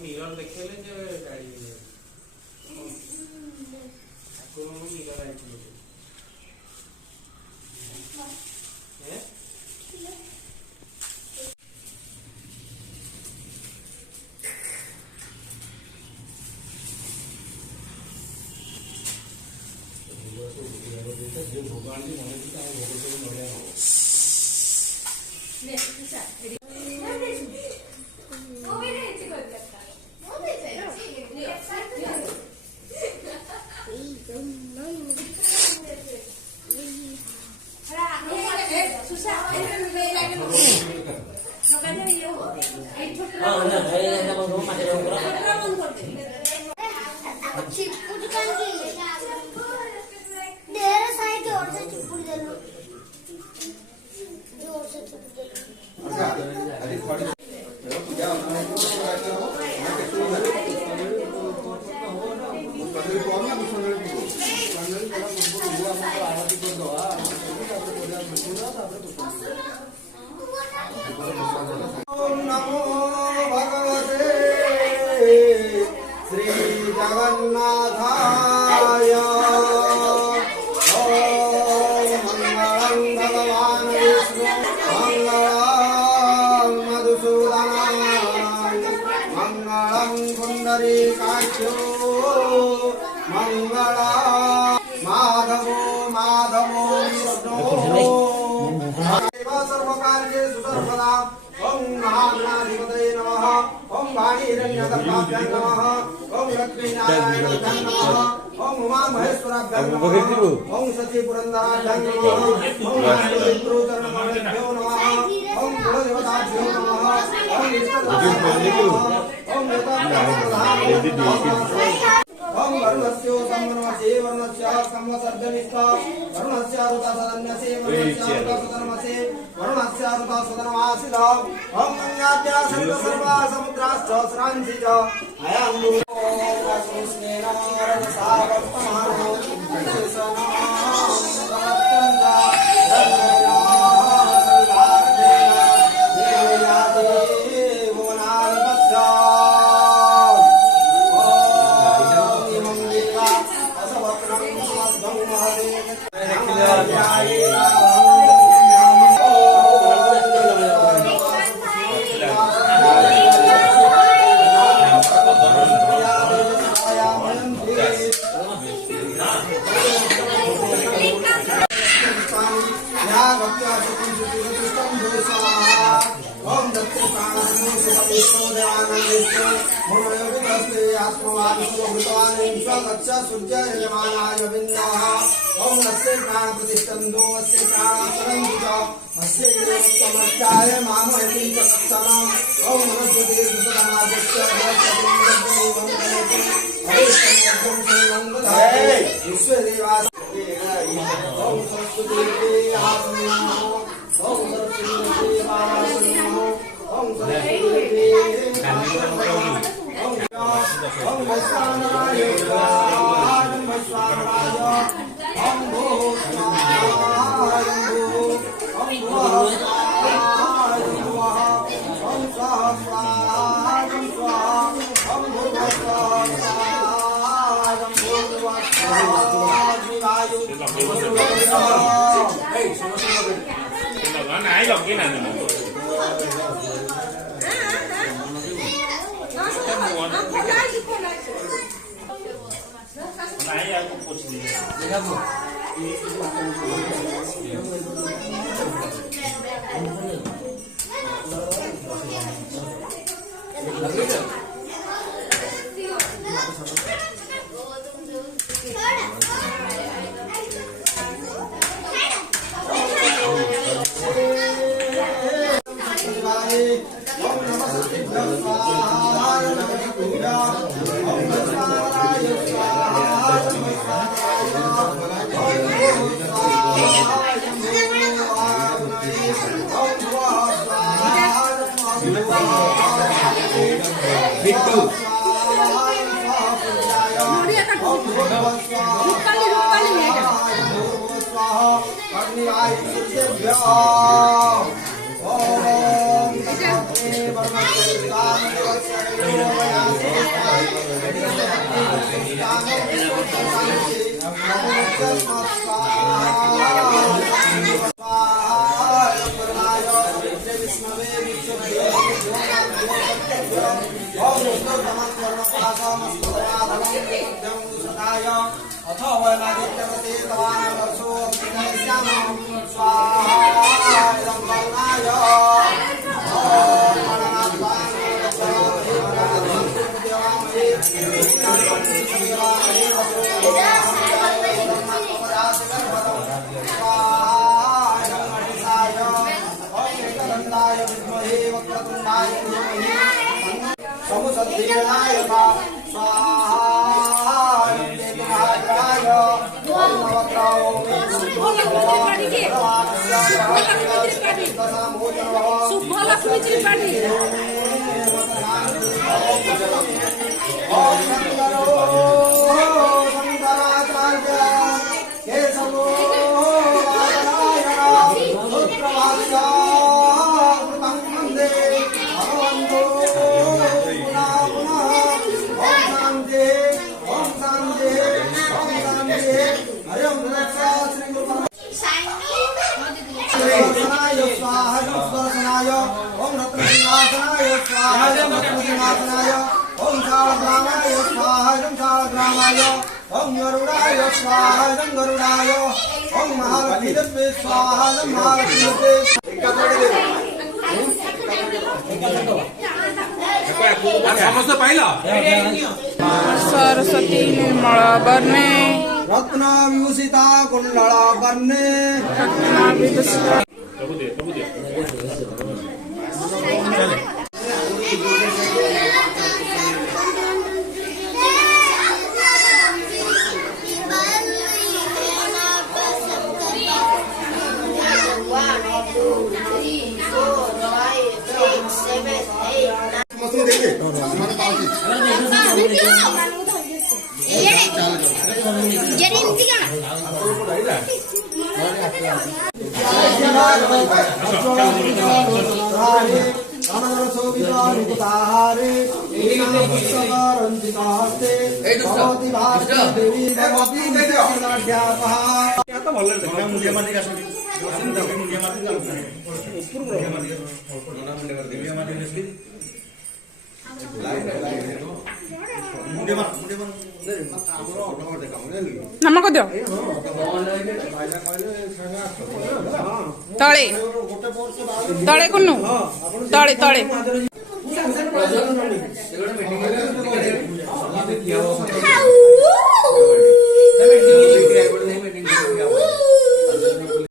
Mirror देखले जे गाड़ी को मिरर आइछ हैं जो भगवान जी मन की भोग सब नड़िया हो ने किसा ओम नमो भगवते श्री जगन्नाथाय। ओम मंगलं भगवान विष्णु मंगलं मधुसूदनाय मंगलं पुंडरीकाक्षो मंगलं माधवो माधवो विष्णु सर्वकार्येषु सर्वदा। ओम महागणाधिपतये नमः। ओम वाणीरण्यगर्भाभ्यां नमः। ओम लक्ष्मीनारायणाभ्यां नमः। ओम उमामहेश्वराभ्यां नमः। ओम सचिपुरन्दराभ्यां नमः। ओम विष्णुचरणमणिभ्यो नमः। ओम कुलदेवताभ्यो नमः। ओम विष्णुदेवताभ्यो नमः। ओम ओम वरुणस्य संवनमसे वरुणस्य संवसर्जनिष्ठा वरुणस्य ऋतसदन्यसे वरुणस्य ऋतसदनमसे वरुणस्य ऋतसदनमासिद। ओम गंगाद्या सरित सर्वा समुद्राश्च स्रांसि च अयं वसुस्नेन रजसावर्तमानो ओम नस्य प्राण प्रतिष्ठन्तो अस्य प्राणासरन्तु च अस्य समर्थाय मामहति च सत्सना। ओम मनस्पति सुतनाजस्य विश्वदेवास ओम सरस्वती आसनो ओम सरस्वती आसनो ओम सरस्वती ओम वैश्वानराय वैश्वानराय ओम भूस्वाहाय ओम भूस्वाहाय ओम स्वाहाय ओम भूस्वाहाय ओम भूस्वाहाय नहीं आपको पूछ लीजिए अग्निवाय सूर्येभ्यः ओम तत्ते परमशिवाय अथो वैनादित्यवते तवानवसो श्यामं स्वाहा इदं वर्णाय ओम गणनाय विद्महे वक्रतुण्डाय धीमहि समुद्रदेवाय स्वाहा शुभलक्ष्मी त्रिपाठी ओम रत्नसिंहासनाय स्वाहा रत्नसिंहासनाय ओम शालग्रामाय स्वाहा शालग्रामाय ओम गरुडाय स्वाहा गरुडाय ओम महालक्ष्मी स्वाहा महालक्ष्मी समस्त पाहिलं सरस्वती निर्मल वर्णे रत्न विभूषिता कुंडल वर्णे प्रभु दे नमक दियो तले तले कुन्नु तले तले